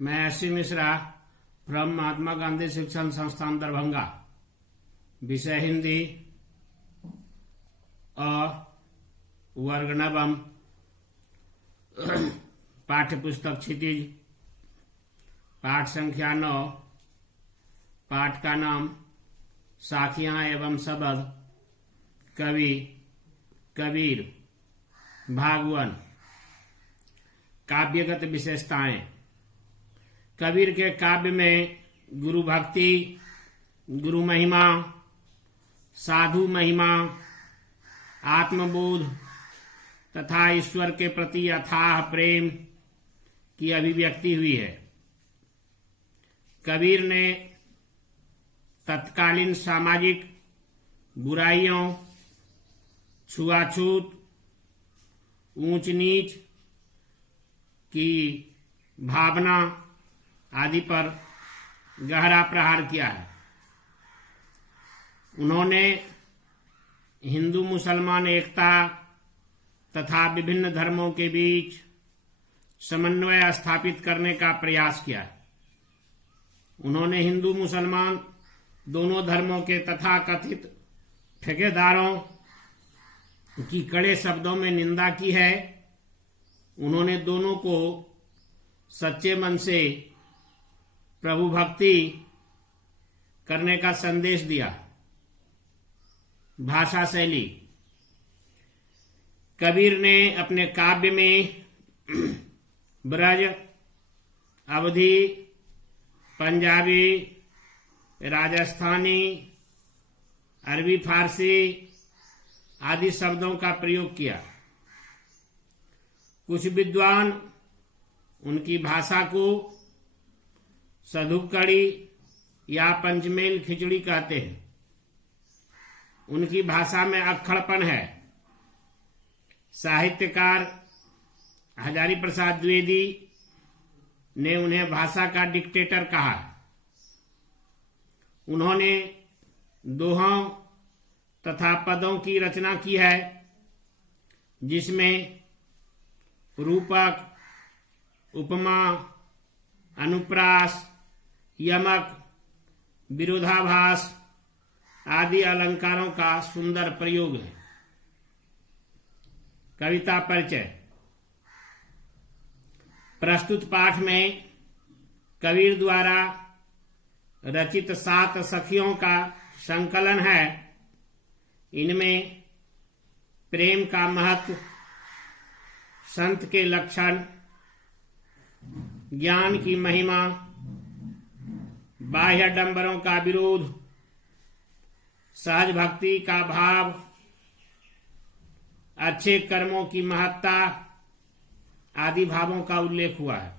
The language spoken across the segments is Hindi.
मैं एस.सी. मिश्रा फ्रॉम महात्मा गांधी शिक्षण संस्थान दरभंगा। विषय हिंदी। वर्ग नवम। पाठ्य पुस्तक क्षितिज। पाठ संख्या 9। पाठ का नाम साखियां एवं शब्द। कवि कबीर। भाग 1। काव्यगत विशेषताएं। कबीर के काव्य में गुरु भक्ति, गुरु महिमा, साधु महिमा, आत्मबोध तथा ईश्वर के प्रति अथाह प्रेम की अभिव्यक्ति हुई है। कबीर ने तत्कालीन सामाजिक बुराइयों, छुआछूत, ऊंच नीच की भावना आदि पर गहरा प्रहार किया है। उन्होंने हिंदू मुसलमान एकता तथा विभिन्न धर्मों के बीच समन्वय स्थापित करने का प्रयास किया। उन्होंने हिंदू मुसलमान दोनों धर्मों के तथाकथित ठेकेदारों की कड़े शब्दों में निंदा की है। उन्होंने दोनों को सच्चे मन से प्रभु भक्ति करने का संदेश दिया। भाषा शैली। कबीर ने अपने काव्य में ब्रज, अवधी, पंजाबी, राजस्थानी, अरबी फारसी आदि शब्दों का प्रयोग किया। कुछ विद्वान उनकी भाषा को सधुकड़ी या पंचमेल खिचड़ी कहते हैं। उनकी भाषा में अक्खड़पन है। साहित्यकार हजारी प्रसाद द्विवेदी ने उन्हें भाषा का डिक्टेटर कहा। उन्होंने दोहों तथा पदों की रचना की है, जिसमें रूपक, उपमा, अनुप्रास, यमक, विरोधाभास आदि अलंकारों का सुंदर प्रयोग है। कविता परिचय। प्रस्तुत पाठ में कबीर द्वारा रचित 7 सखियों का संकलन है। इनमें प्रेम का महत्व, संत के लक्षण, ज्ञान की महिमा, बाह्य डंबरों का विरोध, सहज भक्ति का भाव, अच्छे कर्मों की महत्ता आदि भावों का उल्लेख हुआ है।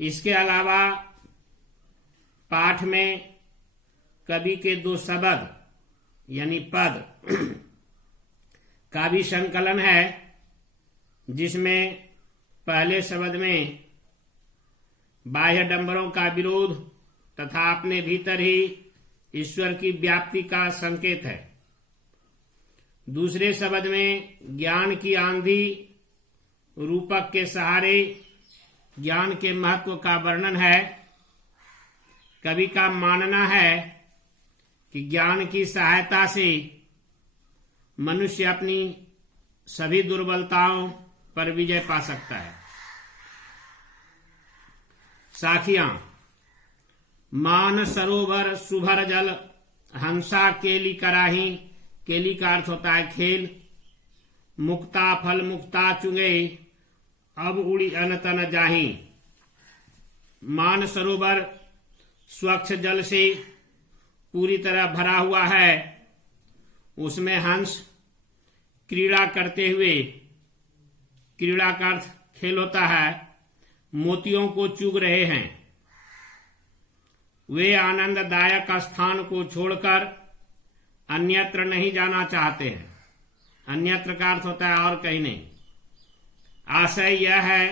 इसके अलावा पाठ में कवि के 2 शब्द यानी पद का भी संकलन है, जिसमें पहले शब्द में बाह्य डंबरों का विरोध तथा अपने भीतर ही ईश्वर की व्याप्ति का संकेत है। दूसरे शब्द में ज्ञान की आंधी रूपक के सहारे ज्ञान के महत्व का वर्णन है। कवि का मानना है कि ज्ञान की सहायता से मनुष्य अपनी सभी दुर्बलताओं पर विजय पा सकता है। साखियां। मान सरोवर सुभर जल, हंसा केली कराही। केली का अर्थ होता है खेल। मुक्ता फल मुक्ता चुंगे, अब उड़ी अनतन जाही। मान सरोवर स्वच्छ जल से पूरी तरह भरा हुआ है। उसमें हंस क्रीड़ा करते हुए, क्रीड़ा का अर्थ खेल होता है, मोतियों को चुग रहे हैं। वे आनंददायक स्थान को छोड़कर अन्यत्र नहीं जाना चाहते हैं। अन्यत्र का अर्थ होता है और कहीं नहीं। आशय यह है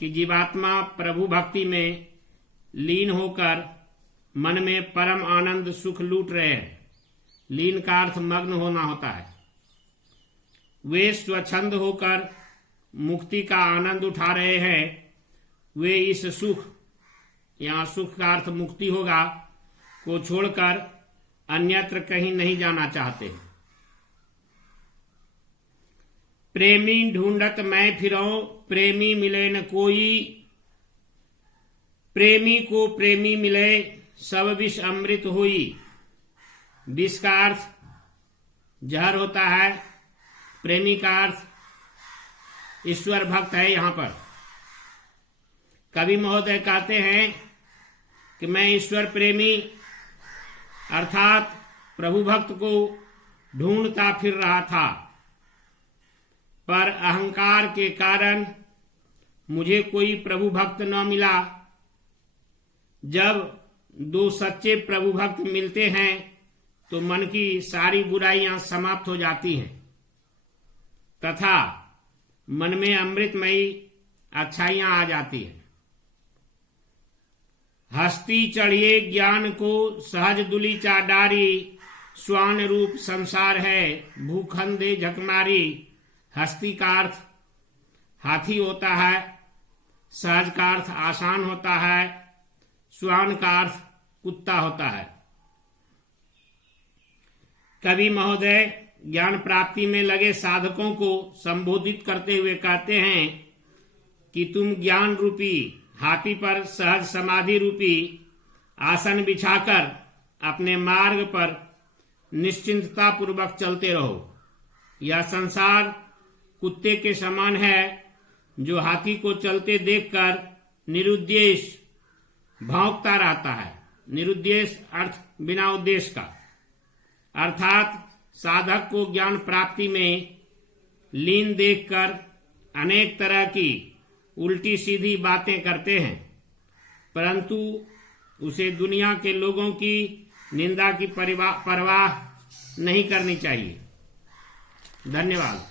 कि जीवात्मा प्रभु भक्ति में लीन होकर मन में परम आनंद सुख लूट रहे हैं। लीन का अर्थ मग्न होना होता है। वे स्वच्छंद होकर मुक्ति का आनंद उठा रहे हैं वे इस सुख, यहाँ सुख का अर्थ मुक्ति होगा, को छोड़कर अन्यत्र कहीं नहीं जाना चाहते। प्रेमी ढूंढत मैं फिरऊं, प्रेमी मिले न कोई। प्रेमी को प्रेमी मिले, सब विष अमृत हुई। विष का अर्थ जहर होता है, प्रेमी का अर्थ ईश्वर भक्त है। यहां पर कवि महोदय कहते हैं कि मैं ईश्वर प्रेमी अर्थात प्रभु भक्त को ढूंढता फिर रहा था, पर अहंकार के कारण मुझे कोई प्रभु भक्त न मिला। जब दो सच्चे प्रभु भक्त मिलते हैं तो मन की सारी बुराइयां समाप्त हो जाती हैं तथा मन में अमृतमयी अच्छाइयां आ जाती हैं। हस्ती चढ़िए ज्ञान को, सहज दुलीचा डारी। स्वान रूप संसार है, भूखंदे झकमारी। हस्ती का अर्थ हाथी होता है, सहज का अर्थ आसान होता है, स्वान का अर्थ कुत्ता होता है। कवि महोदय ज्ञान प्राप्ति में लगे साधकों को संबोधित करते हुए कहते हैं कि तुम ज्ञान रूपी हाथी पर सहज समाधि रूपी आसन बिछाकर अपने मार्ग पर निश्चिंतता पूर्वक चलते रहो। यह संसार कुत्ते के समान है जो हाथी को चलते देखकर निरुद्देश भौंकता रहता है। निरुद्देश अर्थ बिना उद्देश्य का, अर्थात साधक को ज्ञान प्राप्ति में लीन देखकर अनेक तरह की उल्टी सीधी बातें करते हैं, परंतु उसे दुनिया के लोगों की निंदा की परवाह नहीं करनी चाहिए। धन्यवाद।